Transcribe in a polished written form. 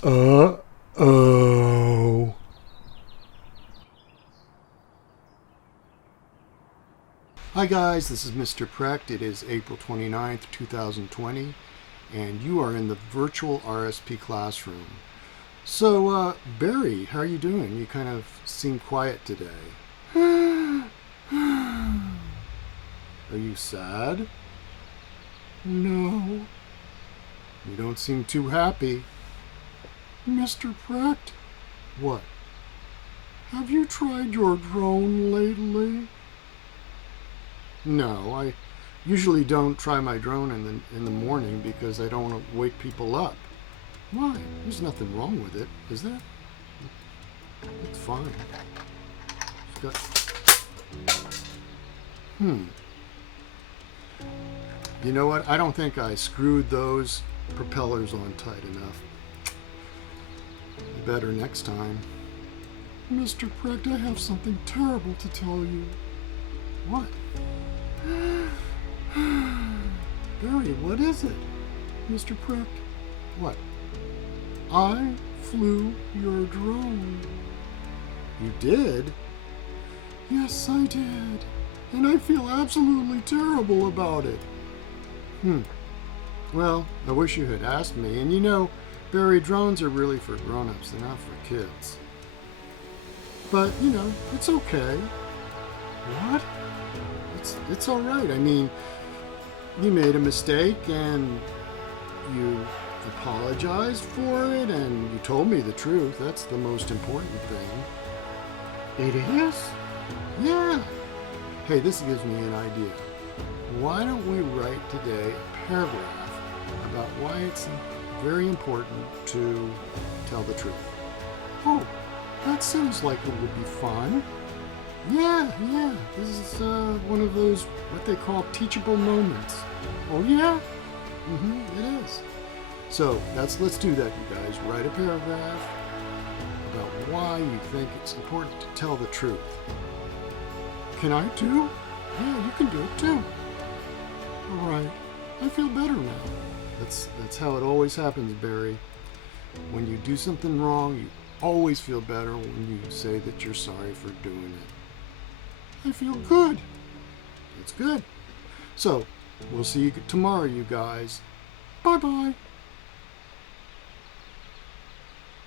Uh-oh. Hi guys, this is Mr. Precht. It is April 29th, 2020, and you are in the virtual RSP classroom. So, Barry, how are you doing? You kind of seem quiet today. Are you sad? No. You don't seem too happy. Mr. Precht? What? Have you tried your drone lately? No, I usually don't try my drone in the morning because I don't want to wake people up. Why? There's nothing wrong with it, is there? It's fine. It's got... You know what? I don't think I screwed those propellers on tight enough. Better next time. Mr. Precht, I have something terrible to tell you. What? Barry, what is it? Mr. Precht? What? I flew your drone. You did? Yes, I did. And I feel absolutely terrible about it. Well, I wish you had asked me. And you know, Barry, drones are really for grown-ups. They're not for kids. But, you know, it's okay. What? It's all right. I mean, you made a mistake and you apologized for it and you told me the truth. That's the most important thing. It is? Yeah. Hey, this gives me an idea. Why don't we write today a paragraph about why it's very important to tell the truth? Oh, that sounds like it would be fun. Yeah. This is one of those, what they call teachable moments. Oh, yeah? It is. So, let's do that, you guys. Write a paragraph about why you think it's important to tell the truth. Can I too? Yeah, you can do it too. All right. I feel better now. That's how it always happens, Barry. When you do something wrong, you always feel better when you say that you're sorry for doing it. I feel good. That's good. So, we'll see you tomorrow, you guys. Bye-bye.